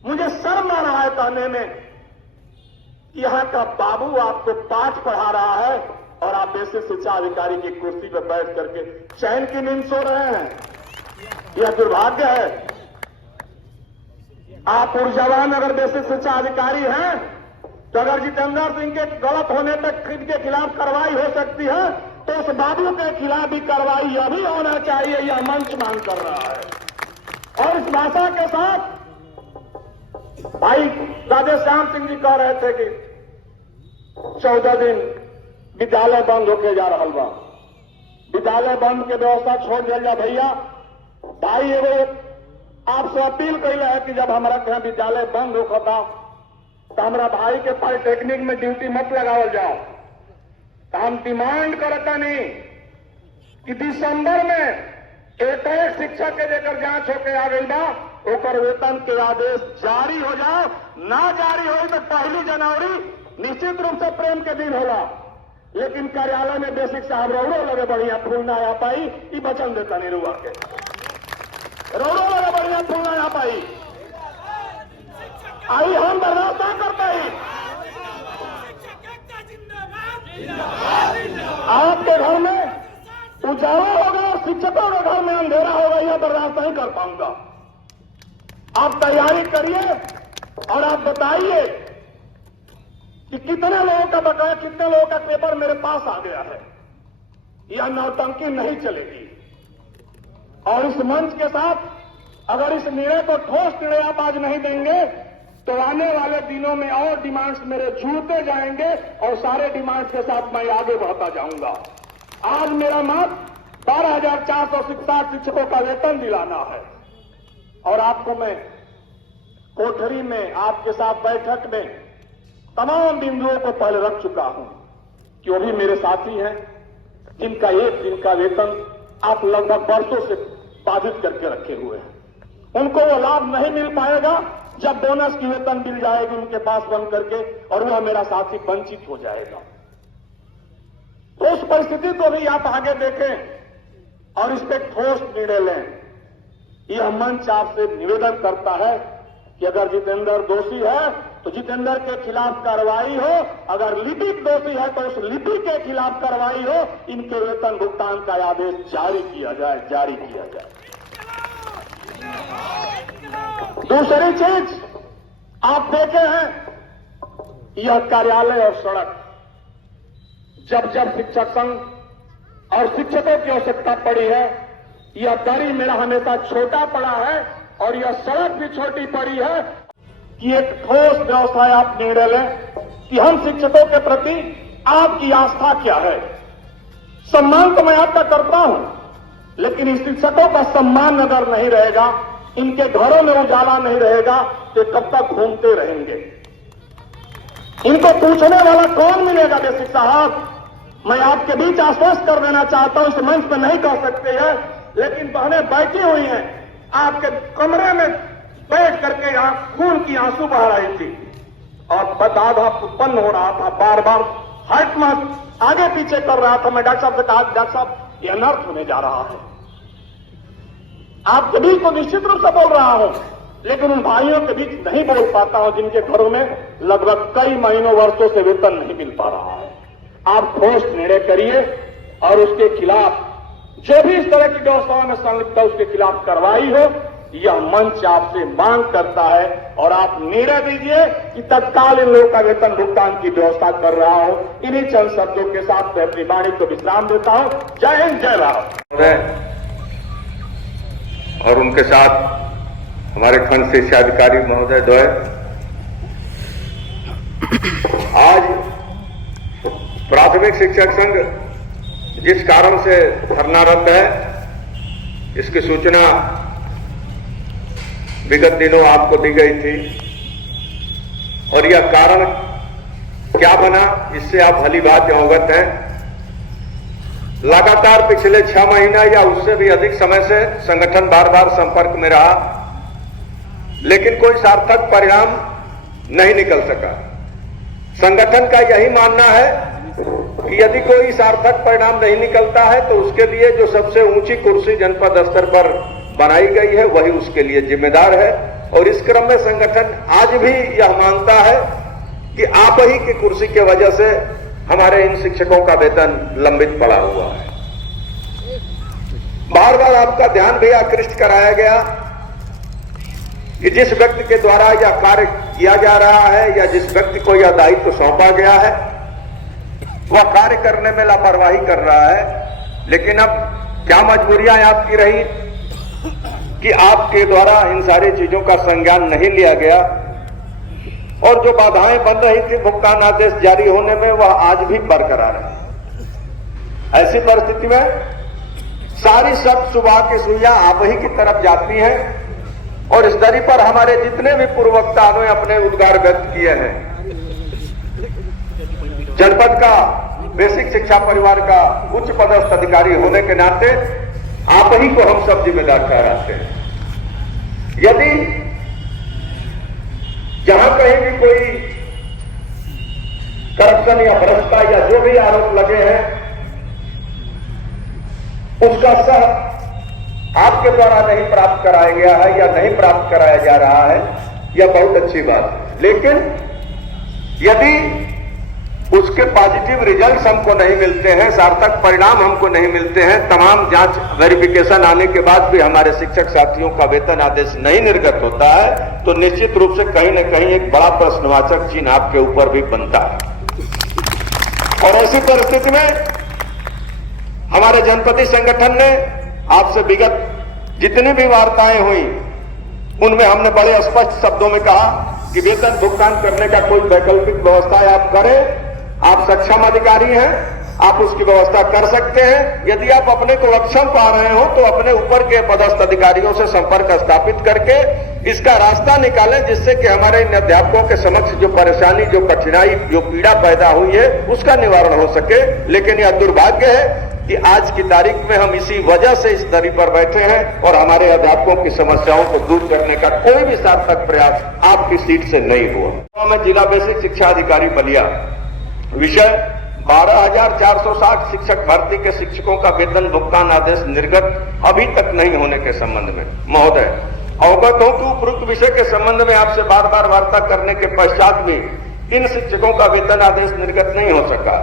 मुझे शर्म आ रहा है कहने में कि यहां का बाबू आपको पाठ पढ़ा रहा है और आप बेसिक शिक्षा अधिकारी की कुर्सी पर बैठ करके चैन की नींद सो रहे हैं। यह दुर्भाग्य है। आप ऊर्जावान अगर बेसिक शिक्षा अधिकारी हैं, तो अगर जितेंद्र सिंह के गलत होने तक इनके खिलाफ कार्रवाई हो सकती है, तो उस बाबू के खिलाफ भी कार्रवाई अभी होना चाहिए, यह मंच मांग कर रहा है। और इस भाषा के साथ भाई राधेश्याम सिंह जी कह रहे थे कि 14 दिन विद्यालय बंद होके जा रहा बा, विद्यालय बंद के व्यवस्था छोड़ दिया भैया। भाई एगो आपसे अपील कैले है कि जब हमारा कहीं विद्यालय बंद होता तो हमारा भाई के पॉलिटेक्निक में ड्यूटी मत लगावल जाओ। तो हम डिमांड करता नहीं कि दिसंबर में एक शिक्षक के लेकर जांच होकर आ गई बा, ओकर वेतन के आदेश जारी हो जाओ। ना जारी हो तो 1 जनवरी निश्चित रूप से प्रेम के दिन होगा। लेकिन कार्यालय में बेसिक साहब रौड़ो लगे बढ़िया फूल ना आ पाई, ये वचन देता नहीं रुआ के रौड़ो लगे बढ़िया फूल ना आ पाई, आई हम बर्दाश्त ना करते ही। आपके घर में उजाला होगा, शिक्षकों के घर में अंधेरा होगा, यह बर्दाश्त नहीं कर पाऊंगा। आप तैयारी करिए और आप बताइए कि कितने लोगों का बकाया, कितने लोगों का पेपर मेरे पास आ गया है। यह नौटंकी नहीं चलेगी। और इस मंच के साथ अगर इस निर्णय को ठोस निर्णय आप आज नहीं देंगे तो आने वाले दिनों में और डिमांड्स मेरे जुड़ते जाएंगे और सारे डिमांड्स के साथ मैं आगे बढ़ता जाऊंगा। आज मेरा मत 12,460 शिक्षकों का वेतन दिलाना है। और आपको मैं कोठरी में आपके साथ बैठक में तमाम बिंदुओं को पहले रख चुका हूं कि वो भी मेरे साथी हैं, जिनका एक दिन का वेतन आप लगभग वर्षों से बाधित करके रखे हुए हैं। उनको वो लाभ नहीं मिल पाएगा जब बोनस की वेतन मिल जाएगी उनके पास बन करके, और वह मेरा साथी वंचित हो जाएगा। तो उस परिस्थिति को भी आप आगे देखें और इस पर ठोस निर्णय लें। यह मंच आपसे निवेदन करता है कि अगर जितेंद्र दोषी है तो जितेंद्र के खिलाफ कार्रवाई हो, अगर लिपिक दोषी है तो उस लिपिक के खिलाफ कार्रवाई हो, इनके वेतन भुगतान का आदेश जारी किया जाए। दूसरी चीज आप देखे हैं, यह कार्यालय और सड़क, जब शिक्षक संघ और शिक्षकों की आवश्यकता पड़ी है, यह दरी मेरा हमेशा छोटा पड़ा है और यह सड़क भी छोटी पड़ी है कि एक ठोस व्यवसाय आप निर्णय लें कि हम शिक्षकों के प्रति आपकी आस्था क्या है। सम्मान तो मैं आपका करता हूं, लेकिन इन शिक्षकों का सम्मान अगर नहीं रहेगा, इनके घरों में उजाला नहीं रहेगा, तो कब तक घूमते रहेंगे। इनको पूछने वाला कौन मिलेगा? बेसिक साहब, मैं आपके बीच आश्वस्त कर देना चाहता हूं, इस मंच पर नहीं कर सकते हैं, लेकिन बहनें बैठी हुई हैं, आपके कमरे में बैठ करके यहां खून की आंसू बहा रही थी और बदाधा उत्पन्न हो रहा था, बार बार हार्ट मत आगे पीछे कर रहा था। मैं डॉक्टर साहब से कहा, डॉक्टर साहब ये अनर्थ होने जा रहा है। आपके बीच तो निश्चित रूप से बोल रहा हूं, लेकिन उन भाइयों के बीच नहीं बोल पाता हूं जिनके घरों में लगभग कई महीनों वर्षों से वेतन नहीं मिल पा रहा है। आप ठोस निर्णय करिए और उसके खिलाफ जो भी इस तरह की व्यवस्थाओं में संलिप्त है उसके खिलाफ कार्रवाई हो, यह मंच आपसे मांग करता है। और आप निर्णय दीजिए कि तत्काल इन लोगों का वेतन भुगतान की व्यवस्था कर रहा हूं। इन्हीं चंद शब्दों के साथ मैं अपनी वाणी को विश्राम देता हूं। जय हिंद, जय भारत। और उनके साथ हमारे खंड शिक्षा अधिकारी महोदय द्वय आज प्राथमिक शिक्षक संघ जिस कारण से धरनारत है, इसकी सूचना विगत दिनों आपको दी गई थी और यह कारण क्या बना, इससे आप भली बात अवगत हैं। लगातार पिछले 6 महीना या उससे भी अधिक समय से संगठन बार बार संपर्क में रहा, लेकिन कोई सार्थक परिणाम नहीं निकल सका। संगठन का यही मानना है कि यदि कोई सार्थक परिणाम नहीं निकलता है तो उसके लिए जो सबसे ऊंची कुर्सी जनपद स्तर पर बनाई गई है वही उसके लिए जिम्मेदार है। और इस क्रम में संगठन आज भी यह मानता है कि आप ही की कुर्सी के वजह से हमारे इन शिक्षकों का वेतन लंबित पड़ा हुआ है। बार बार आपका ध्यान भी आकृष्ट कराया गया कि जिस व्यक्ति के द्वारा यह कार्य किया जा रहा है या जिस व्यक्ति को यह दायित्व सौंपा गया है वह कार्य करने में लापरवाही कर रहा है। लेकिन अब क्या मजबूरियां आपकी रही कि आपके द्वारा इन सारी चीजों का संज्ञान नहीं लिया गया और जो बाधाएं बन रही थी भुगतान आदेश जारी होने में वह आज भी बरकरार है। ऐसी परिस्थिति में सारी सब सुबह की सुइयां आप ही की तरफ जाती हैं और इस दरी पर हमारे जितने भी पूर्व वक्ताओं ने अपने उद्गार व्यक्त किए हैं, जनपद का बेसिक शिक्षा परिवार का उच्च पदस्थ अधिकारी होने के नाते आप ही को हम सब जिम्मेदार ठहराते हैं। यदि जहां कहीं भी कोई करप्शन या भ्रष्टा या जो भी आरोप लगे हैं उसका सह आपके द्वारा नहीं प्राप्त कराया गया है या नहीं प्राप्त कराया जा रहा है, यह बहुत अच्छी बात है। लेकिन यदि उसके पॉजिटिव रिजल्ट्स हमको नहीं मिलते हैं, सार्थक परिणाम हमको नहीं मिलते हैं, तमाम जांच वेरिफिकेशन आने के बाद भी हमारे शिक्षक साथियों का वेतन आदेश नहीं निर्गत होता है, तो निश्चित रूप से कहीं न कहीं एक बड़ा प्रश्नवाचक चिन्ह आपके ऊपर भी बनता है। और ऐसी परिस्थिति में हमारे जनपदी संगठन ने आपसे विगत जितनी भी वार्ताएं हुई उनमें हमने बड़े स्पष्ट शब्दों में कहा कि वेतन भुगतान करने का कोई वैकल्पिक व्यवस्था आप करें। आप सक्षम अधिकारी हैं, आप उसकी व्यवस्था कर सकते हैं। यदि आप अपने को अक्षम पा रहे हो तो अपने ऊपर के पदस्थ अधिकारियों से संपर्क स्थापित करके इसका रास्ता निकालें, जिससे कि हमारे इन अध्यापकों के समक्ष जो परेशानी, जो कठिनाई, जो पीड़ा पैदा हुई है उसका निवारण हो सके। लेकिन यह दुर्भाग्य है कि आज की तारीख में हम इसी वजह से इस दरी पर बैठे हैं और हमारे अध्यापकों की समस्याओं को दूर करने का कोई भी सार्थक प्रयास आपकी सीट से नहीं हुआ। मैं जिला बेसिक शिक्षा अधिकारी बलिया, विषय 12,460 शिक्षक भर्ती के शिक्षकों का वेतन भुगतान आदेश निर्गत अभी तक नहीं होने के संबंध में महोदय अवगत हो कि उपरोक्त विषय के संबंध में आपसे बार बार वार्ता करने के पश्चात भी इन शिक्षकों का वेतन आदेश निर्गत नहीं हो सका,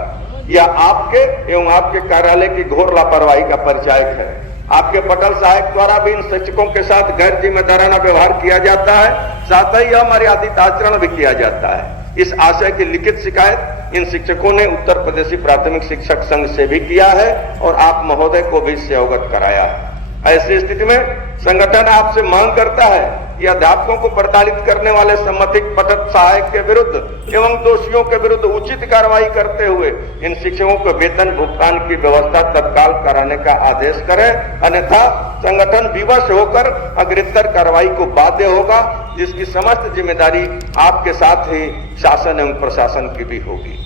यह आपके एवं आपके कार्यालय की घोर लापरवाही का परिचायक है। आपके पटल सहायक द्वारा भी इन शिक्षकों के साथ गैर जिम्मेदाराना व्यवहार किया जाता है, साथ ही अमर्यादित आचरण भी किया जाता है। इस आशय की लिखित शिकायत इन शिक्षकों ने उत्तर प्रदेशी प्राथमिक शिक्षक संघ से भी किया है और आप महोदय को भी इससे अवगत कराया है। ऐसी स्थिति में संगठन आपसे मांग करता है कि अध्यापकों को प्रताड़ित करने वाले सम्मतिक पठन सहायक के विरुद्ध एवं दोषियों के विरुद्ध उचित कार्रवाई करते हुए इन शिक्षकों को वेतन भुगतान की व्यवस्था तत्काल कराने का आदेश करें, अन्यथा संगठन विवश होकर अग्रतर कार्रवाई को बाध्य होगा, जिसकी समस्त जिम्मेदारी आपके साथ ही शासन एवं प्रशासन की भी होगी।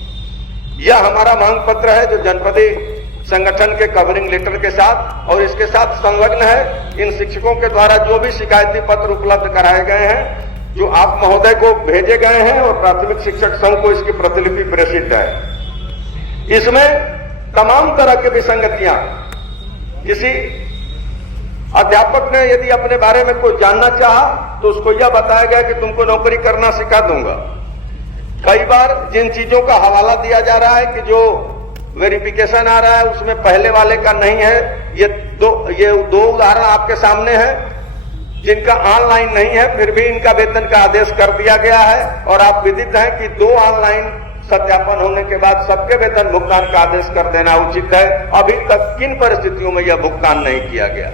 यह हमारा मांग पत्र है जो जनपदी संगठन के कवरिंग लेटर के साथ और इसके साथ संलग्न है। इन शिक्षकों के द्वारा जो भी शिकायती पत्र उपलब्ध कराए गए हैं, जो आप महोदय को भेजे गए हैं और प्राथमिक शिक्षक संघ को इसकी प्रतिलिपि प्रेषित है, इसमें तमाम तरह की विसंगतियां, किसी अध्यापक ने यदि अपने बारे में कोई जानना चाहा तो उसको यह बताया गया कि तुमको नौकरी करना सिखा दूंगा। कई बार जिन चीजों का हवाला दिया जा रहा है कि जो वेरिफिकेशन आ रहा है उसमें पहले वाले का नहीं है, ये दो उदाहरण आपके सामने हैं जिनका ऑनलाइन नहीं है, फिर भी इनका वेतन का आदेश कर दिया गया है और आप विदित हैं कि 2 ऑनलाइन सत्यापन होने के बाद सबके वेतन भुगतान का आदेश कर देना उचित है। अभी तक किन परिस्थितियों में यह भुगतान नहीं किया गया,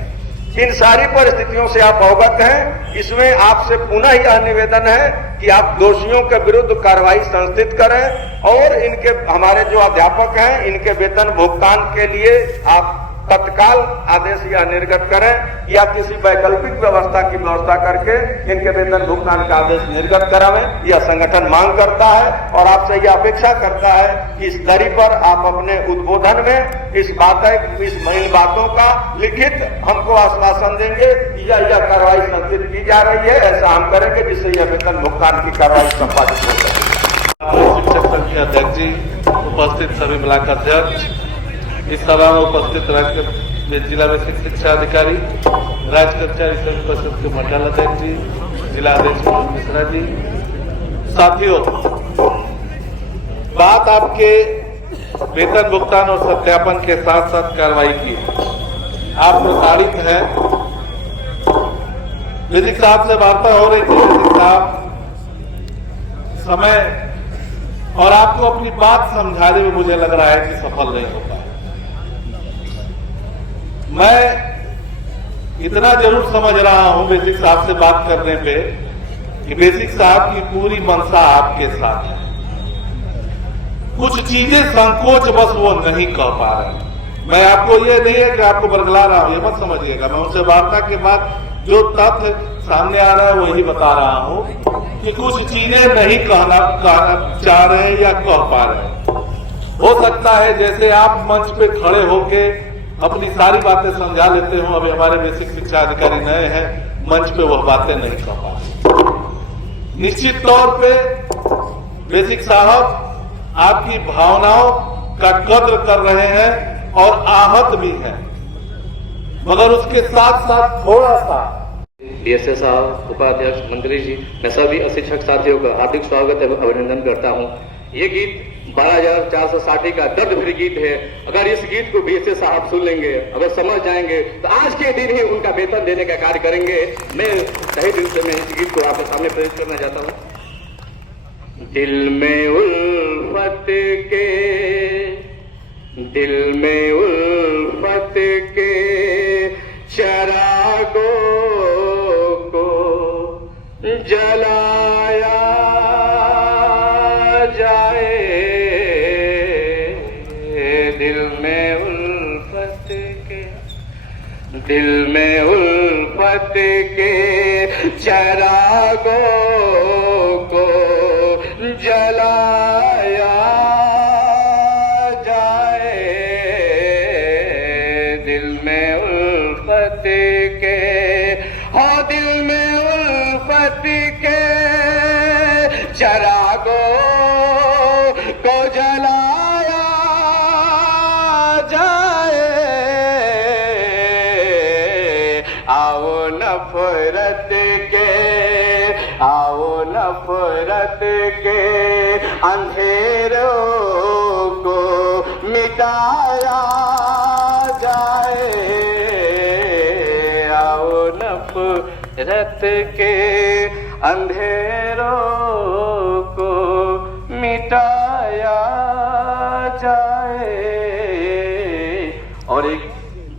इन सारी परिस्थितियों से आप अवगत हैं। इसमें आपसे पुनः यह निवेदन है कि आप दोषियों के विरुद्ध कार्रवाई संस्थित करें और इनके हमारे जो अध्यापक हैं इनके वेतन भुगतान के लिए आप तत्काल आदेश या निर्गत करें या किसी वैकल्पिक व्यवस्था की व्यवस्था करके इनके वेतन भुगतान का आदेश निर्गत करावें। यह संगठन मांग करता है और आपसे यह अपेक्षा करता है कि इस दरी पर आप अपने उद्बोधन में इन बातों का लिखित हमको आश्वासन देंगे कि यह कार्रवाई संस्थित की जा रही है, ऐसा हम करेंगे जिससे यह वेतन भुगतान की कार्रवाई संपादित हो सके। शिक्षक संघ के अध्यक्ष जी, उपस्थित सभी ब्लॉक अध्यक्ष, इस सभा में उपस्थित राज्य जिला बेसिक शिक्षा अधिकारी, राज्य कर्मचारी संघ परिषद के मंडल अध्यक्ष जी, जिला अध्यक्ष मिश्रा जी, साथियों, बात आपके वेतन भुगतान और सत्यापन के साथ साथ कार्रवाई की। आप प्रताड़ित हैं। विधिक साहब से वार्ता हो रही थी, विधिक साहब समय और आपको अपनी बात समझाने में मुझे लग रहा है कि सफल नहीं हो पाए। मैं इतना जरूर समझ रहा हूं बेसिक साहब से बात करने पे कि बेसिक साहब की पूरी मंशा आपके साथ है। कुछ चीजें संकोच बस वो नहीं कह पा रहे। मैं आपको ये नहीं है कि आपको बरगला रहा हूं, ये मत समझिएगा। मैं उनसे वार्ता के बाद जो तथ्य सामने आ रहा है वही बता रहा हूं कि कुछ चीजें नहीं कहना चाह रहे हैं या कह पा रहे हैं। हो सकता है जैसे आप मंच पे खड़े होके अपनी सारी बातें समझा लेते हो, अभी हमारे बेसिक शिक्षा अधिकारी नए हैं, मंच पे वह बातें नहीं कह पा रहे। निश्चित तौर पे बेसिक साहब आपकी भावनाओं का कद्र कर रहे हैं और आहत भी हैं, मगर उसके साथ साथ थोड़ा सा डीएसए साहब, उपाध्यक्ष, मंत्री जी, मैं सभी अशिक्षक साथियों का हार्दिक स्वागत एवं अभिनंदन करता हूं। ये गीत 12,460 का दर्द भरी गीत है। अगर इस गीत को डीएसए साहब सुन लेंगे, अगर समझ जाएंगे तो आज के दिन ही उनका वेतन देने का कार्य करेंगे। मैं सही दिल से मैं इस गीत को आपके सामने पेश करना चाहता हूं। दिल में उल्फत के चरागों को जलाया जाए, दिल में उल्फत के चरागों को जलाया जाए, दिल में उल्फत के, हो दिल में उल्फत के चरागों को जलाया जाए। आओ नफरत के आओ नफरत के अंधेरों को मिटाया जाए, आओ नफरत के अंधेरों को मिटाया जाए। और एक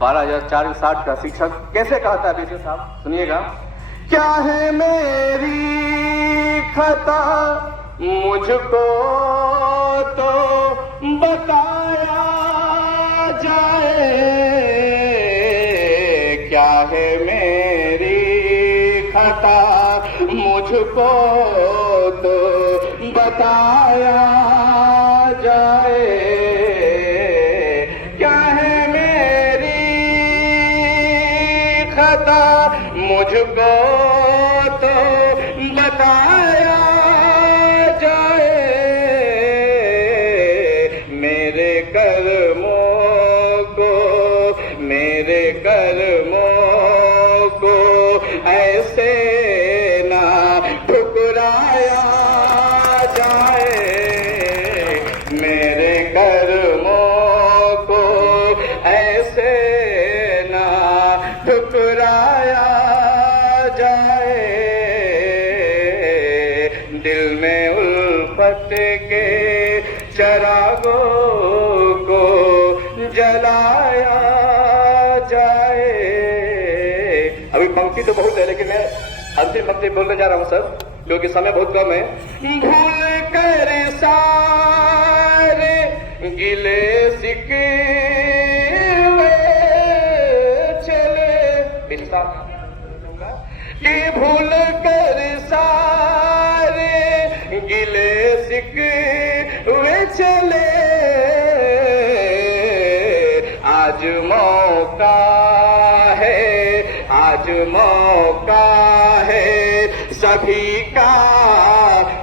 12,460 का शिक्षक कैसे कहता है बेटे साहब, सुनिएगा। क्या है मेरी खता मुझको तो बताया जाए, क्या है मेरी खता मुझको तो बताया जाए, क्या है मेरी खता मुझको तो बताया जाए, मेरे कर्मों को ऐसे ना ठुकराया जाए, मेरे कर्मों को ऐसे ना ठुकराया जाए, दिल में उल्फत के चरागों को जलाया जाए। अभी पंक्ति तो बहुत है लेकिन मैं अंतिम पंक्ति बोलने जा रहा हूं सर, क्योंकि समय बहुत कम है। भूल कर सारे गिले शिकवे चले, कि भूल कर सारे गिले शिकवे चले, आज मौका है सभी का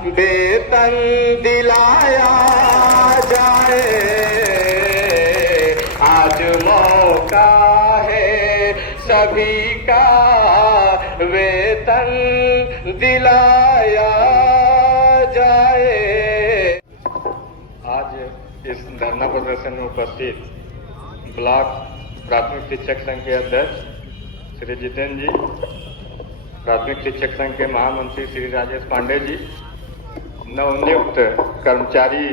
वेतन दिलाया जाए, आज मौका है सभी का वेतन दिलाया जाए। आज इस धरना प्रदर्शन में उपस्थित ब्लॉक प्राथमिक शिक्षक संघ के अध्यक्ष श्री जितेंद्र जी, प्राथमिक शिक्षक संघ के महामंत्री श्री राजेश पांडे जी, नवनियुक्त कर्मचारी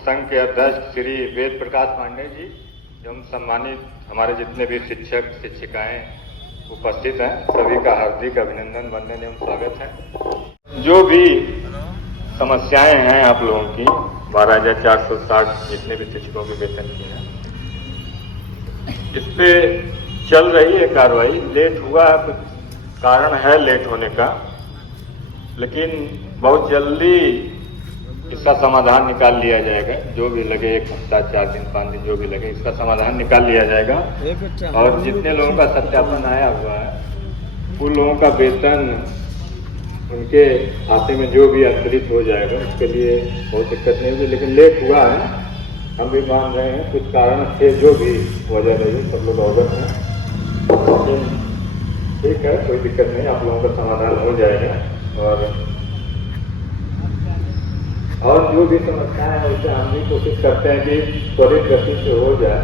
संघ के अध्यक्ष श्री वेद प्रकाश पांडे जी, एवं सम्मानित हमारे जितने भी शिक्षक शिक्षिकाएं उपस्थित हैं, सभी का हार्दिक अभिनंदन, वंदन एवं स्वागत है। जो भी समस्याएं हैं आप लोगों की, 12,460 जितने भी शिक्षकों के वेतन की हैं, इस पे चल रही है कार्रवाई। लेट हुआ है, कुछ कारण है लेट होने का, लेकिन बहुत जल्दी इसका समाधान निकाल लिया जाएगा। जो भी लगे, 1 हफ्ता, 4 दिन, 5 दिन, जो भी लगे, इसका समाधान निकाल लिया जाएगा। और जितने लोगों का सत्यापन आया हुआ है उन लोगों का वेतन उनके खाते में जो भी अंतरित हो जाएगा, उसके लिए बहुत दिक्कत नहीं होगी। लेकिन लेट हुआ है, हम भी मान रहे हैं, कुछ कारण थे, जो भी वजह रही, सब लोग अवगत हैं। लेकिन ठीक है, कोई दिक्कत नहीं, आप लोगों का समाधान हो जाएगा। और जो भी समस्याएं हैं उसे हम भी कोशिश करते हैं कि त्वरित गति से हो जाए,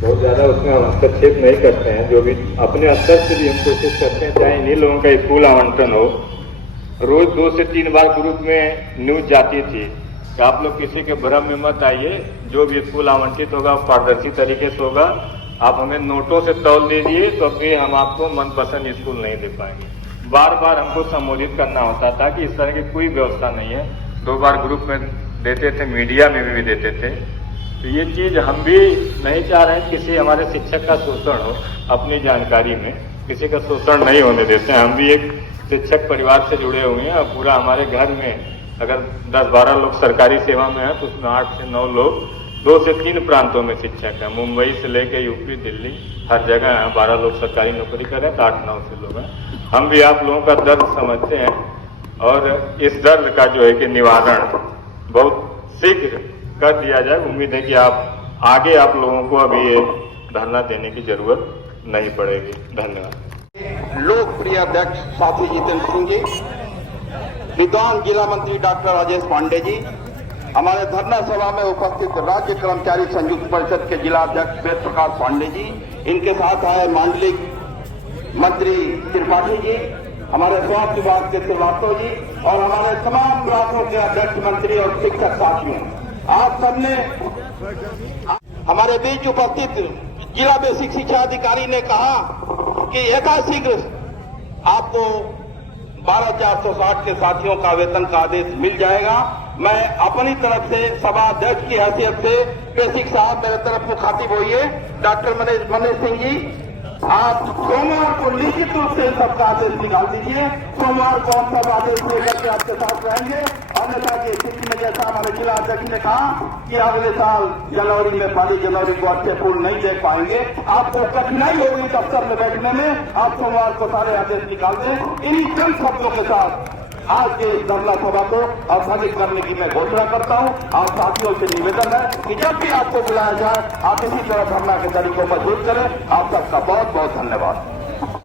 बहुत ज़्यादा उसमें हम हस्तक्षेप नहीं करते हैं। जो भी अपने स्तर से भी हम कोशिश करते हैं, चाहे इन्हीं लोगों का स्कूल आवंटन हो, रोज 2 से 3 बार ग्रुप में न्यूज जाती थी कि आप लोग किसी के भ्रम में मत आइए, जो भी स्कूल आवंटित होगा पारदर्शी तरीके से होगा, आप हमें नोटों से तौल दीजिए, तो फिर हम आपको मनपसंद स्कूल नहीं दे पाएंगे। बार बार हमको संबोधित करना होता था कि इस तरह की कोई व्यवस्था नहीं है। 2 बार ग्रुप में देते थे, मीडिया में भी देते थे। तो ये चीज हम भी नहीं चाह रहे हैं किसी हमारे शिक्षक का शोषण हो, अपनी जानकारी में किसी का शोषण नहीं होने देते हैं। हम भी एक शिक्षक परिवार से जुड़े हुए हैं, और पूरा हमारे घर में अगर 10-12 लोग सरकारी सेवा में हैं तो उसमें 8 से 9 लोग 2 से 3 प्रांतों में शिक्षक हैं। मुंबई से लेकर यूपी, दिल्ली, हर जगह हैं। 12 लोग सरकारी नौकरी कर रहे हैं, तो 8-9 से लोग हैं। हम भी आप लोगों का दर्द समझते हैं, और इस दर्द का जो है कि निवारण बहुत शीघ्र कर दिया जाए। उम्मीद है कि आप लोगों को अभी ये धरना देने की जरूरत नहीं पड़ेगी। धन्यवाद। लोकप्रिय अध्यक्ष साथी जितेंद्र सिंह जी, विद्वान जिला मंत्री डॉक्टर राजेश पांडे जी, हमारे धरना सभा में उपस्थित राज्य कर्मचारी संयुक्त परिषद के जिला अध्यक्ष वेद प्रकाश पांडे जी, इनके साथ आए मांडलिक मंत्री त्रिपाठी जी, हमारे स्वास्थ्य विभाग के श्रीवास्तव जी और हमारे तमाम विभागों के अध्यक्ष मंत्री और शिक्षक साथियों, आज सबने हमारे बीच उपस्थित जिला बेसिक शिक्षा अधिकारी ने कहा कि यथाशीघ्र आपको 12,460 के साथियों का वेतन का आदेश मिल जाएगा। मैं अपनी तरफ से सभा अध्यक्ष की हैसियत से बेसिक साहब मेरे तरफ मुखातिब होइए, डॉक्टर मनीष सिंह जी, आप सोमवार को निश्चित रूप से सबका आदेश निकाल दीजिए। सोमवार को हम सब आदेश लेकर के आपके साथ रहेंगे। अन्यथा की स्थिति में जैसा हमारे जिला अध्यक्ष ने कहा कि अगले साल जनवरी में 1 जनवरी को अच्छे फूल नहीं देख पाएंगे, आपको कठिनाई होगी दफ्तर में बैठने में। आप सोमवार को सारे आदेश निकाल दें। इन्हीं चंद शब्दों के साथ आज के इस धरना सभा को स्थगित करने की मैं घोषणा करता हूं। आप साथियों से निवेदन है कि जब भी आपको बुलाया जाए आप इसी तरह धरना के तरीकों पर मजबूत करें। आप सबका बहुत बहुत धन्यवाद।